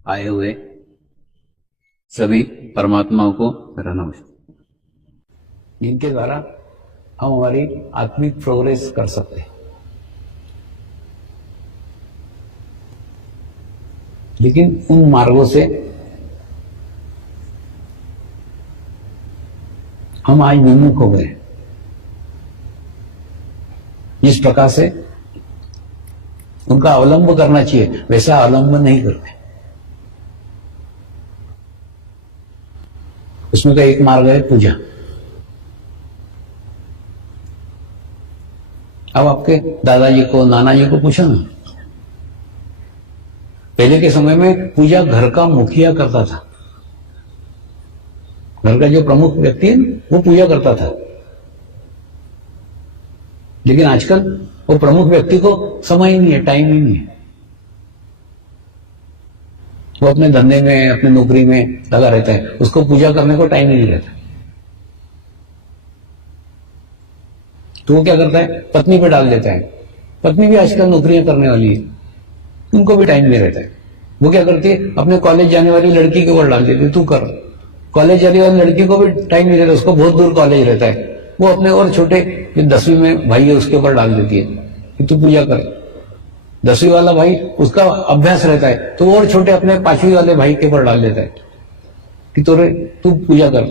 आए हुए सभी परमात्माओं को मेरा नमस्कार, जिनके द्वारा हम हमारी आत्मिक प्रोग्रेस कर सकते हैं। लेकिन उन मार्गों से हम आज विमुख हो गए। जिस प्रकार से उनका अवलंब करना चाहिए वैसा अवलंब नहीं करते। उसमें का एक मार्ग है पूजा। अब आपके दादाजी को, नाना जी को पूछो ना, पहले के समय में पूजा घर का मुखिया करता था। घर का जो प्रमुख व्यक्ति है वो पूजा करता था। लेकिन आजकल वो प्रमुख व्यक्ति को समय ही नहीं है, टाइम ही नहीं है। वो अपने धंधे में, अपनी नौकरी में लगा रहता है, उसको पूजा करने को टाइम ही नहीं रहता। तो वो क्या करता है, पत्नी पे डाल देता है। पत्नी भी आजकल नौकरियां करने वाली है, उनको भी टाइम नहीं रहता है। वो क्या करती है, अपने कॉलेज जाने वाली लड़की के ऊपर डाल देती है, तू कर। कॉलेज जाने वाली लड़की को भी टाइम नहीं रहता, उसको बहुत दूर कॉलेज रहता है। वो अपने और छोटे जो 10वीं में भाई है उसके ऊपर डाल देती है कि तू पूजा कर। 10वीं वाला भाई, उसका अभ्यास रहता है, तो और छोटे अपने 5वीं वाले भाई के ऊपर डाल देता है कि तू पूजा कर।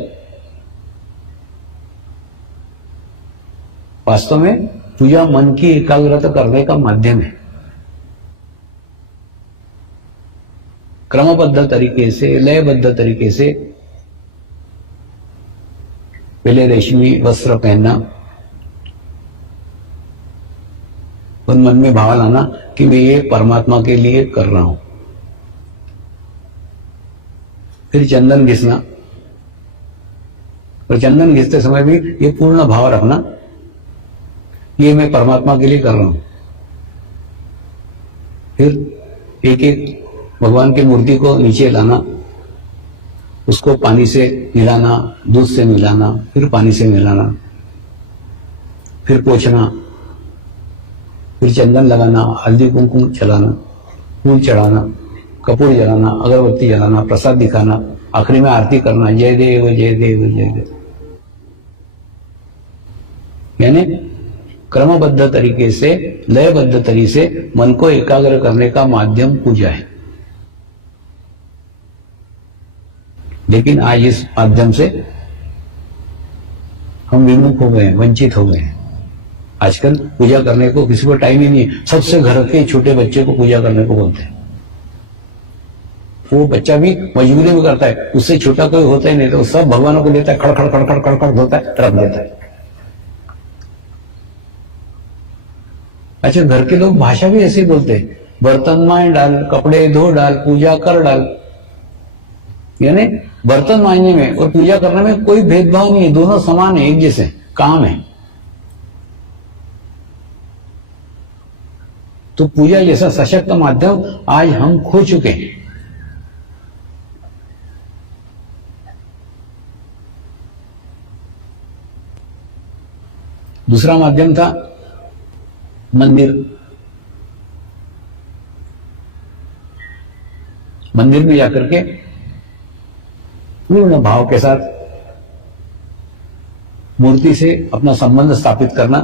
वास्तव में पूजा मन की एकाग्रता करने का माध्यम है। क्रमबद्ध तरीके से, लयबद्ध तरीके से पहले रेशमी वस्त्र पहनना, उन मन में भाव लाना कि मैं ये परमात्मा के लिए कर रहा हूं। फिर चंदन घिसना, और चंदन घिसते समय भी ये पूर्ण भाव रखना, ये मैं परमात्मा के लिए कर रहा हूं। फिर एक एक भगवान की मूर्ति को नीचे लाना, उसको पानी से मिलाना, दूध से मिलाना, फिर पानी से मिलाना, फिर पोंछना, फिर चंदन लगाना, हल्दी कुमकुम चलाना, फूल चढ़ाना, कपूर जलाना, अगरबत्ती जलाना, प्रसाद दिखाना, आखिरी में आरती करना, जय देव जय देव जय देव। यानी क्रमबद्ध तरीके से, लयबद्ध तरीके से मन को एकाग्र करने का माध्यम पूजा है। लेकिन आज इस माध्यम से हम विमुख हो गए, वंचित हो गए। आजकल पूजा करने को किसी को टाइम ही नहीं है। सबसे घर के छोटे बच्चे को पूजा करने को बोलते हैं। वो बच्चा भी मजबूरी में करता है, उससे छोटा कोई होता ही नहीं, तो सब भगवानों को लेता है, खड़खड़ खड़खड़ खड़खड़ होता है, रख देता है। अच्छा, घर के लोग भाषा भी ऐसे बोलते हैं, बर्तन मांज डाल, कपड़े धो डाल, पूजा कर डाल। यानी बर्तन मांजने में और पूजा करने में कोई भेदभाव नहीं है, दोनों समान है, एक जैसे काम है। तो पूजा जैसा सशक्त माध्यम आज हम खो चुके हैं। दूसरा माध्यम था मंदिर। मंदिर में जाकर के पूर्ण भाव के साथ मूर्ति से अपना संबंध स्थापित करना,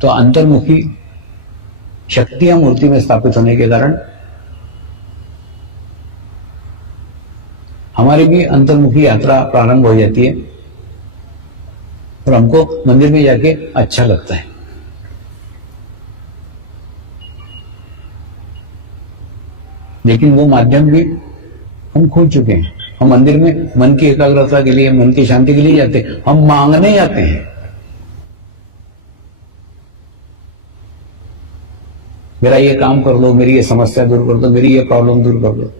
तो अंतर्मुखी शक्तियां मूर्ति में स्थापित होने के कारण हमारी भी अंतर्मुखी यात्रा प्रारंभ हो जाती है और हमको मंदिर में जाके अच्छा लगता है। लेकिन वो माध्यम भी हम खो चुके हैं। हम मंदिर में मन की एकाग्रता के लिए, मन की शांति के लिए जाते हैं, हम मांगने जाते हैं। मेरा ये काम कर दो, मेरी ये समस्या दूर कर दो, मेरी ये प्रॉब्लम दूर कर दो।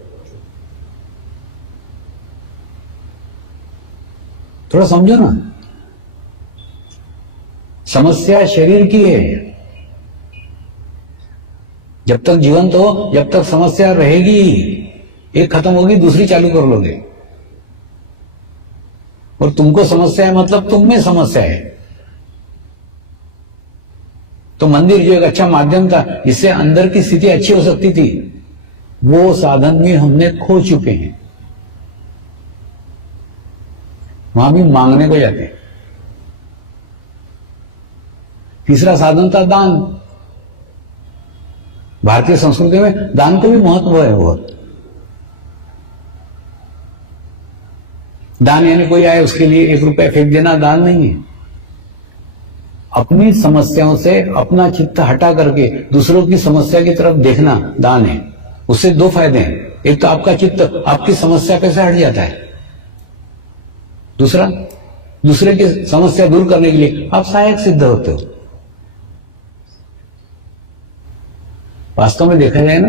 थोड़ा समझो ना, समस्या शरीर की है। जब तक जीवंत हो, जब तक समस्या रहेगी। एक खत्म होगी, दूसरी चालू कर लोगे, और तुमको समस्या है मतलब तुम में समस्या है। तो मंदिर जो एक अच्छा माध्यम था जिससे अंदर की स्थिति अच्छी हो सकती थी, वो साधन भी हमने खो चुके हैं। वहां भी मांगने को जाते हैं। तीसरा साधन था दान। भारतीय संस्कृति में दान का भी महत्व है बहुत। दान यानी कोई आए उसके लिए 1 रुपया फेंक देना दान नहीं है। अपनी समस्याओं से अपना चित्त हटा करके दूसरों की समस्या की तरफ देखना दान है। उससे 2 फायदे हैं। एक तो आपका चित्त आपकी समस्या पे से हट जाता है, दूसरा दूसरे की समस्या दूर करने के लिए आप सहायक सिद्ध होते हो। वास्तव में देखा जाए ना,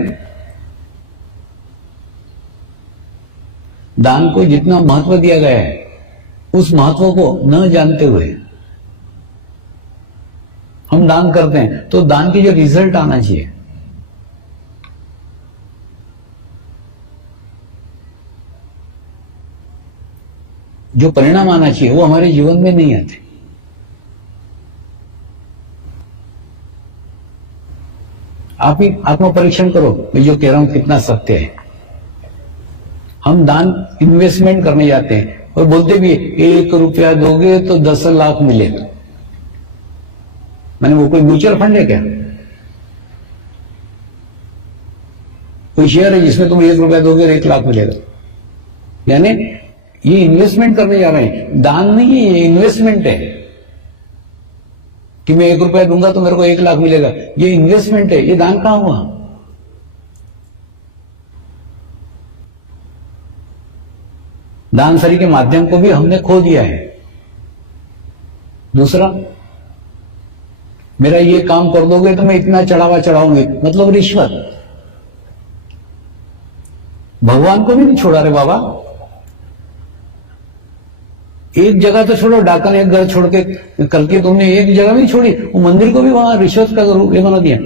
दान को जितना महत्व दिया गया है उस महत्व को न जानते हुए हम दान करते हैं, तो दान की जो रिजल्ट आना चाहिए, जो परिणाम आना चाहिए, वो हमारे जीवन में नहीं आते। आप ही आत्म परीक्षण करो, मैं जो कह रहा हूं कितना सत्य है। हम दान इन्वेस्टमेंट करने जाते हैं और बोलते भी 1 रुपया दोगे तो 10 लाख मिलेगा। मैंने वो कोई म्यूचुअल फंड है क्या? कोई शेयर है जिसमें तुम 1 रुपया दोगे और 1 लाख मिलेगा? यानी ये इन्वेस्टमेंट करने जा रहे हैं, दान नहीं है, ये इन्वेस्टमेंट है कि मैं 1 रुपया दूंगा तो मेरे को 1 लाख मिलेगा। ये इन्वेस्टमेंट है, ये दान कहां हुआ? दानसरी के माध्यम को भी हमने खो दिया है। दूसरा, मेरा ये काम कर दोगे तो मैं इतना चढ़ावा चढ़ाऊंगी, मतलब रिश्वत। भगवान को भी नहीं छोड़ा रे बाबा। एक जगह तो छोड़ो, डाकन एक घर छोड़ के कल की तुमने एक जगह भी छोड़ी, वो मंदिर को भी वहां रिश्वत का ये बना दिया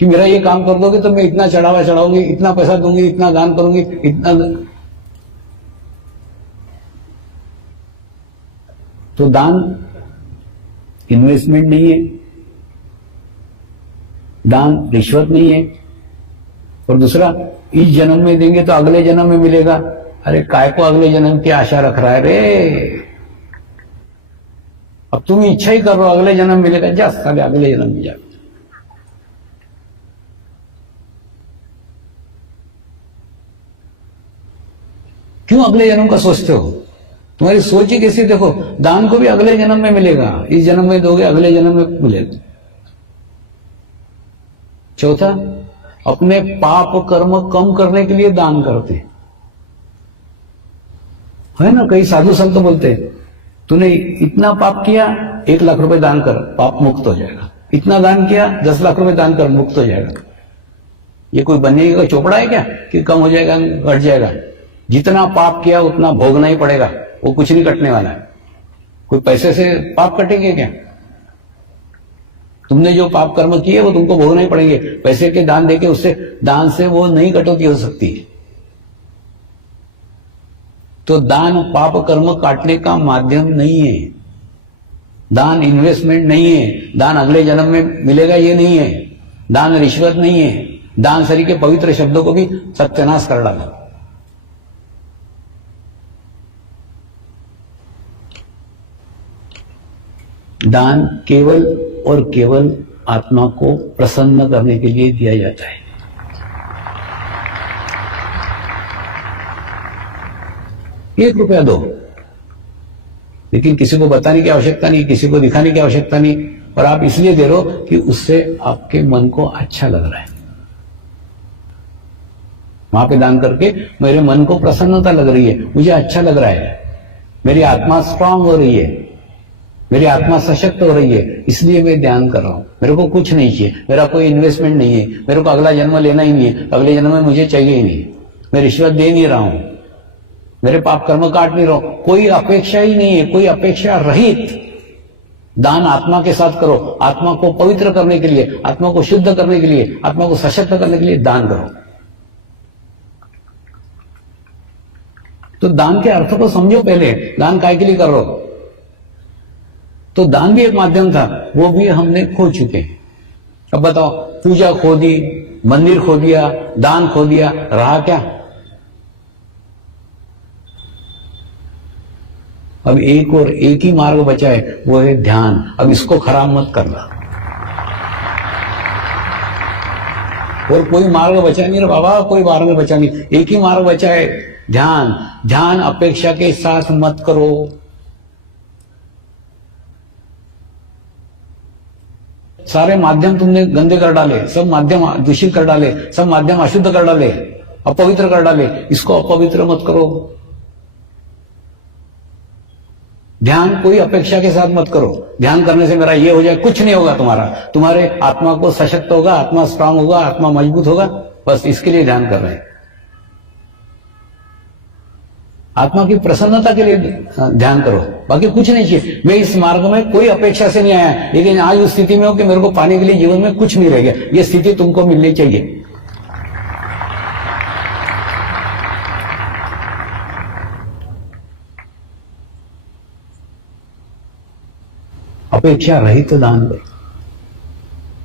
कि मेरा ये काम कर दोगे तो मैं इतना चढ़ावा चढ़ाऊंगी, इतना पैसा दूंगी, इतना दान करूंगी, इतना। तो दान इन्वेस्टमेंट नहीं है, दान रिश्वत नहीं है। और दूसरा, इस जन्म में देंगे तो अगले जन्म में मिलेगा। अरे काय को अगले जन्म की आशा रख रहा है रे? अब तुम इच्छा ही कर रहे हो अगले जन्म मिलेगा, जा साले अगले जन्म में जा। क्यों अगले जन्म का सोचते हो? तुम्हारी सोच ही कैसी? देखो, दान को भी अगले जन्म में मिलेगा, इस जन्म में दोगे अगले जन्म में मिलेगा। चौथा, अपने पाप कर्म कम करने के लिए दान करते है ना। कई साधु संत बोलते हैं, तूने इतना पाप किया 1 लाख रुपए दान कर, पाप मुक्त हो जाएगा। इतना दान किया 10 लाख रुपए दान कर, मुक्त हो जाएगा। ये कोई बनने का चोपड़ा है क्या कि कम हो जाएगा, घट जाएगा? जितना पाप किया उतना भोगना ही पड़ेगा, वो कुछ नहीं कटने वाला है। कोई पैसे से पाप कटेंगे क्या? तुमने जो पाप कर्म किए वो तुमको भोगना ही पड़ेंगे। पैसे के दान देके उससे दान से वो नहीं कटौती हो सकती। तो दान पाप कर्म काटने का माध्यम नहीं है, दान इन्वेस्टमेंट नहीं है, दान अगले जन्म में मिलेगा ये नहीं है, दान रिश्वत नहीं है। दान सरी के पवित्र शब्दों को भी सत्यानाश कर डाला। दान केवल और केवल आत्मा को प्रसन्न करने के लिए दिया जाता है। एक रुपया दो, लेकिन किसी को बताने की आवश्यकता नहीं, किसी को दिखाने की आवश्यकता नहीं, और आप इसलिए दे रहे हो कि उससे आपके मन को अच्छा लग रहा है। वहां पे दान करके मेरे मन को प्रसन्नता लग रही है, मुझे अच्छा लग रहा है, मेरी आत्मा स्ट्रांग हो रही है, मेरी आत्मा सशक्त हो रही है, इसलिए मैं ध्यान कर रहा हूं। मेरे को कुछ नहीं चाहिए, मेरा कोई इन्वेस्टमेंट नहीं है, मेरे को अगला जन्म लेना ही नहीं है, अगले जन्म में मुझे चाहिए ही नहीं, मैं रिश्वत दे नहीं रहा हूं, मेरे पाप कर्म काट नहीं रहा हूं, कोई अपेक्षा ही नहीं है, कोई अपेक्षा रहित दान आत्मा के साथ करो। आत्मा को पवित्र करने के लिए, आत्मा को शुद्ध करने के लिए, आत्मा को सशक्त करने के लिए दान करो। तो दान के अर्थ को समझो पहले, दान काय के लिए कर रहे हो? तो दान भी एक माध्यम था, वो भी हमने खो चुके हैं। अब बताओ, पूजा खो दी, मंदिर खो दिया, दान खो दिया, रहा क्या? अब एक ही मार्ग बचा है, वो है ध्यान। अब इसको खराब मत करना। और कोई मार्ग बचा नहीं रे बाबा, कोई मार्ग बचा नहीं, एक ही मार्ग बचा है, ध्यान। ध्यान अपेक्षा के साथ मत करो। सारे माध्यम तुमने गंदे कर डाले, सब माध्यम दूषित कर डाले, सब माध्यम अशुद्ध कर डाले, अपवित्र कर डाले, इसको अपवित्र मत करो। ध्यान कोई अपेक्षा के साथ मत करो। ध्यान करने से मेरा ये हो जाए, कुछ नहीं होगा तुम्हारा। तुम्हारे आत्मा को सशक्त होगा, आत्मा स्ट्रांग होगा, आत्मा मजबूत होगा, बस इसके लिए ध्यान कर रहे हैं। आत्मा की प्रसन्नता के लिए ध्यान करो, बाकी कुछ नहीं चाहिए। मैं इस मार्ग में कोई अपेक्षा से नहीं आया, लेकिन आज उस स्थिति में हो कि मेरे को पाने के लिए जीवन में कुछ नहीं रह गया, ये स्थिति तुमको मिलनी चाहिए। अपेक्षा रहित तो दान दे,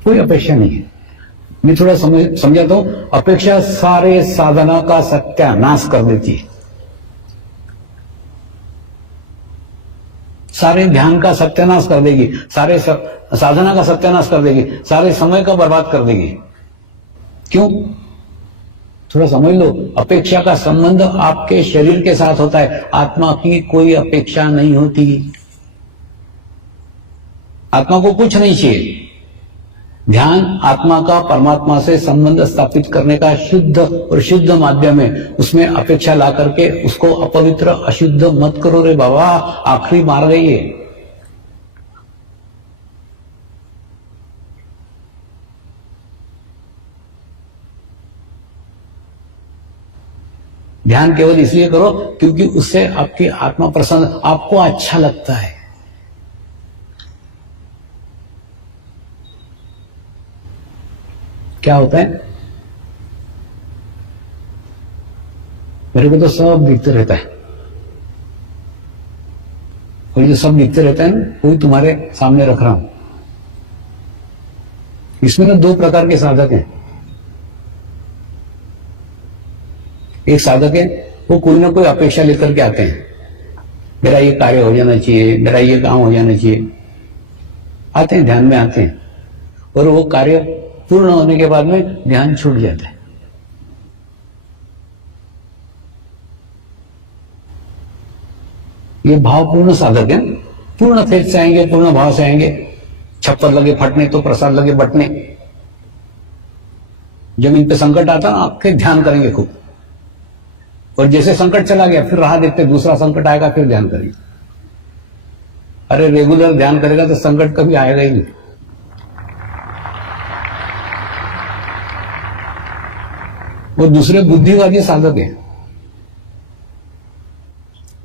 कोई अपेक्षा नहीं है। मैं थोड़ा समझाता हूं। अपेक्षा सारे साधना का सत्यानाश कर देती है, सारे ध्यान का सत्यानाश कर देगी, सारे साधना का सत्यानाश कर देगी, सारे समय का बर्बाद कर देगी। क्यों? थोड़ा समझ लो। अपेक्षा का संबंध आपके शरीर के साथ होता है, आत्मा की कोई अपेक्षा नहीं होती। आत्मा को कुछ नहीं चाहिए। ध्यान आत्मा का परमात्मा से संबंध स्थापित करने का शुद्ध और शुद्ध माध्यम है। उसमें अपेक्षा ला करके उसको अपवित्र अशुद्ध मत करो रे बाबा, आखिरी मार्ग है ये। ध्यान केवल इसलिए करो क्योंकि उससे आपकी आत्मा प्रसन्न, आपको अच्छा लगता है। क्या होता है? मेरे को तो सब दिखते रहता है, और जो सब दिखते रहता है ना, वही तुम्हारे सामने रख रहा हूं। इसमें ना दो प्रकार के साधक हैं। एक साधक है, वो कोई ना कोई अपेक्षा लेकर के आते हैं, मेरा ये कार्य हो जाना चाहिए, मेरा ये काम हो जाना चाहिए। आते हैं, ध्यान में आते हैं, और वो कार्य पूर्ण होने के बाद में ध्यान छूट जाता है। ये भावपूर्ण साधक है, पूर्ण फेज से आएंगे, पूर्ण भाव से आएंगे। छप्पर लगे फटने तो प्रसाद लगे बटने। जब इन पे संकट आता ना, आपके ध्यान करेंगे खूब, और जैसे संकट चला गया फिर राह देखते, दूसरा संकट आएगा फिर ध्यान करेंगे। अरे रेगुलर ध्यान करेगा तो संकट कभी आएगा ही नहीं। वो दूसरे बुद्धिवादी साधक है।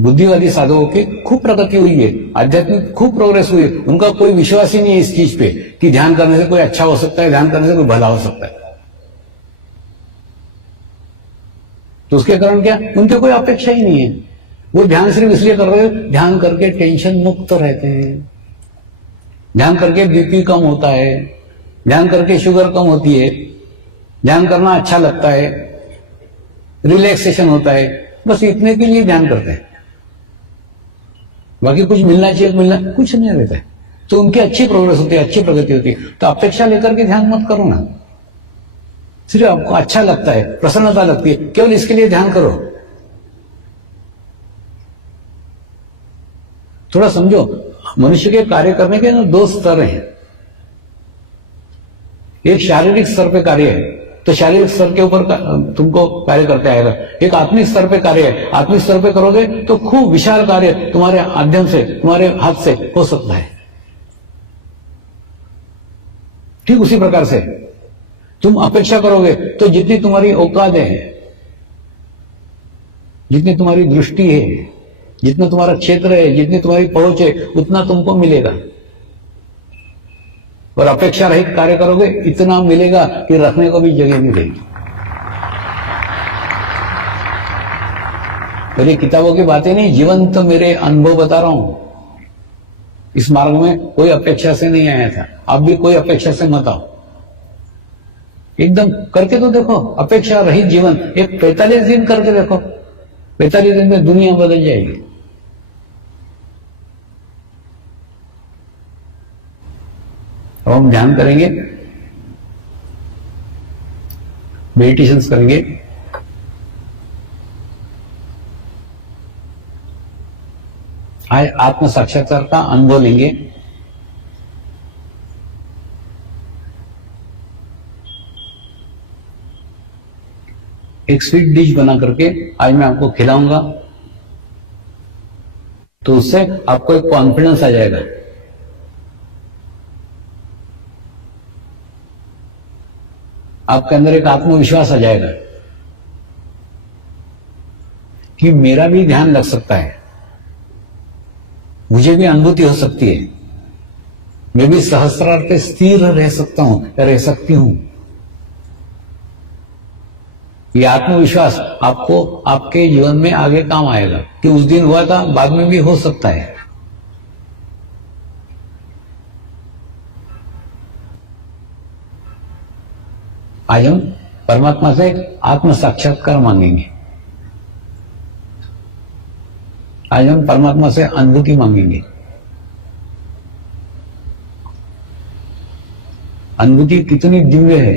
बुद्धिवादी साधकों की खूब प्रगति हुई है, आध्यात्मिक खूब प्रोग्रेस हुई है। उनका कोई विश्वास ही नहीं है इस चीज पे कि ध्यान करने से कोई अच्छा हो सकता है, ध्यान करने से कोई भला हो सकता है। तो उसके कारण क्या? उनके कोई अपेक्षा ही नहीं है। वो ध्यान सिर्फ इसलिए कर रहे हैं, ध्यान करके टेंशन मुक्त रहते हैं, ध्यान करके बीपी कम होता है, ध्यान करके शुगर कम होती है, ध्यान करना अच्छा लगता है, रिलैक्सेशन होता है। बस इतने के लिए ध्यान करते हैं, बाकी कुछ मिलना चाहिए, मिलना कुछ नहीं रहता है। तो उनकी अच्छी प्रोग्रेस होती है, अच्छी प्रगति होती है। तो अपेक्षा लेकर के ध्यान मत करो ना, सिर्फ आपको अच्छा लगता है, प्रसन्नता लगती है, केवल इसके लिए ध्यान करो। थोड़ा समझो, मनुष्य के कार्य करने के ना दो स्तर हैं। एक शारीरिक स्तर पे कार्य है, तो शारीरिक स्तर के ऊपर तुमको कार्य करते आएगा। एक आत्मिक स्तर पे कार्य है, आत्मिक स्तर पे करोगे तो खूब विशाल कार्य तुम्हारे माध्यम से, तुम्हारे हाथ से हो सकता है। ठीक उसी प्रकार से तुम अपेक्षा करोगे तो जितनी तुम्हारी औकात है, जितनी तुम्हारी दृष्टि है, जितना तुम्हारा क्षेत्र है, जितनी तुम्हारी पहुंच है, उतना तुमको मिलेगा। और अपेक्षा रहित कार्य करोगे, इतना मिलेगा कि रखने को भी जगह नहीं रहेगी। मेरी किताबों की बातें नहीं, जीवंत मेरे अनुभव बता रहा हूं। इस मार्ग में कोई अपेक्षा से नहीं आया था, आप भी कोई अपेक्षा से मत आओ। एकदम करके तो देखो, अपेक्षा रहित जीवन एक 45 दिन करके देखो, 45 दिन में दुनिया बदल जाएगी। अब हम ध्यान करेंगे, मेडिटेशंस करेंगे। आज आत्म साक्षात्कार का अनुभव लेंगे। एक स्वीट डिश बना करके आज मैं आपको खिलाऊंगा, तो उससे आपको एक कॉन्फिडेंस आ जाएगा। आपके अंदर एक आत्मविश्वास आ जाएगा कि मेरा भी ध्यान लग सकता है, मुझे भी अनुभूति हो सकती है, मैं भी सहस्रार्थ स्थिर रह सकता हूं या रह सकती हूं। ये आत्मविश्वास आपको आपके जीवन में आगे काम आएगा कि उस दिन हुआ था, बाद में भी हो सकता है। आज हम परमात्मा से आत्म साक्षात्कार मांगेंगे। आज हम परमात्मा से अनुभूति मांगेंगे। अनुभूति कितनी दिव्य है,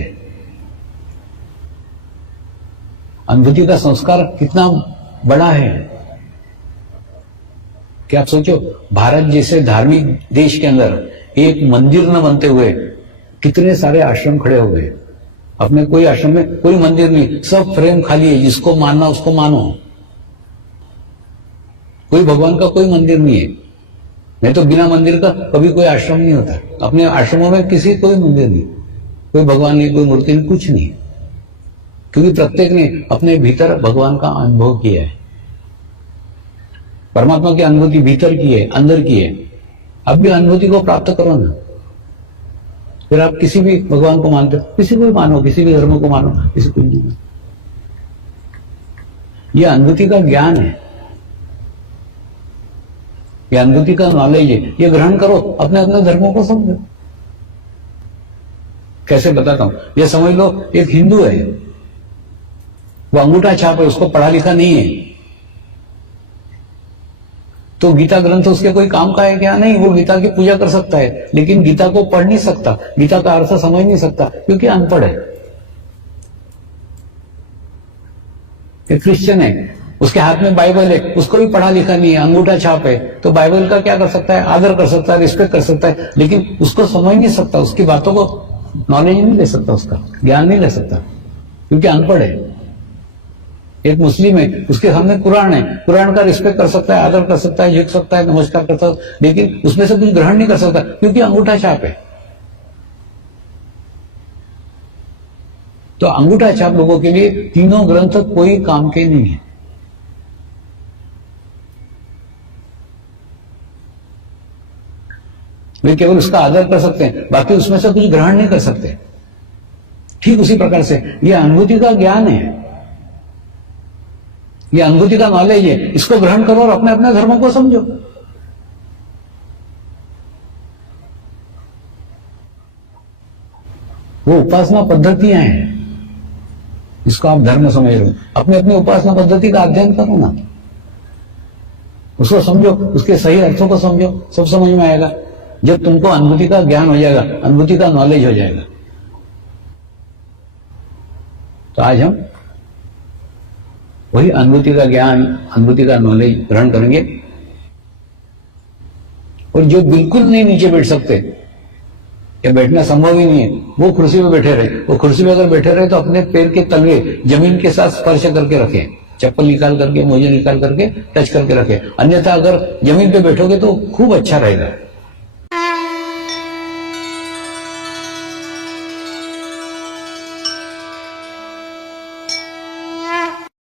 अनुभूति का संस्कार कितना बड़ा है। क्या आप सोचो, भारत जैसे धार्मिक देश के अंदर एक मंदिर न बनते हुए कितने सारे आश्रम खड़े हो गए। अपने कोई आश्रम में कोई मंदिर नहीं, सब फ्रेम खाली है, जिसको मानना उसको मानो। कोई भगवान का कोई मंदिर नहीं है। नहीं तो बिना मंदिर का कभी कोई आश्रम नहीं होता। अपने आश्रमों में किसी कोई मंदिर नहीं, कोई भगवान नहीं, कोई मूर्ति नहीं, कुछ नहीं, क्योंकि प्रत्येक ने अपने भीतर भगवान का अनुभव किया है। परमात्मा की अनुभूति भीतर की है, अंदर की है। अब भी अनुभूति को प्राप्त करो ना, फिर आप किसी भी भगवान को मानते हो, किसी को भी मानो, किसी भी धर्म को मानो, किसी को नहीं। यह अनुभूति का ज्ञान है, यह अनुभूति का नॉलेज है। ये ग्रहण करो, अपने अपने धर्मों को समझो। कैसे बताता हूं, यह समझ लो एक हिंदू है, वो अंगूठा छाप है, उसको पढ़ा लिखा नहीं है, तो गीता ग्रंथ उसके कोई काम का है क्या? नहीं। वो गीता की पूजा कर सकता है, लेकिन गीता को पढ़ नहीं सकता, गीता का अर्थ समझ नहीं सकता, क्योंकि अनपढ़ है। एक क्रिश्चियन है, उसके हाथ में बाइबल है, उसको भी पढ़ा लिखा नहीं है, अंगूठा छाप है, तो बाइबल का क्या कर सकता है? आदर कर सकता है, रिस्पेक्ट कर सकता है, लेकिन उसको समझ नहीं सकता, उसकी बातों को नॉलेज नहीं ले सकता, उसका ज्ञान नहीं ले सकता, क्योंकि अनपढ़ है। एक मुस्लिम है, उसके सामने कुरान है, कुरान का रिस्पेक्ट कर सकता है, आदर कर सकता है, झुक सकता है, नमस्कार करता है, लेकिन उसमें से कुछ ग्रहण नहीं कर सकता, क्योंकि अंगूठा छाप है। तो अंगूठा छाप लोगों के लिए तीनों ग्रंथ कोई काम के नहीं है। वे केवल उसका आदर कर सकते हैं, बाकी उसमें से कुछ ग्रहण नहीं कर सकते। ठीक उसी प्रकार से यह अनुभूति का ज्ञान है, यह अनुभूति का नॉलेज है। इसको ग्रहण करो और अपने अपने धर्मों को समझो। वो उपासना पद्धतियां हैं, इसको आप धर्म समझ रहे हो। अपने अपने उपासना पद्धति का अध्ययन करो ना, उसको समझो, उसके सही अर्थों को समझो, सब समझ में आएगा। जब तुमको अनुभूति का ज्ञान हो जाएगा, अनुभूति का नॉलेज हो जाएगा। तो आज हम वही अनुभूति का ज्ञान, अनुभूति का नॉलेज ग्रहण करेंगे। और जो बिल्कुल नहीं नीचे बैठ सकते, या बैठना संभव ही नहीं है, वो कुर्सी पे बैठे रहे। वो कुर्सी पे अगर बैठे रहे तो अपने पैर के तलवे जमीन के साथ स्पर्श करके रखें, चप्पल निकाल करके, मोजे निकाल करके टच करके रखें। अन्यथा अगर जमीन पे बैठोगे तो खूब अच्छा रहेगा।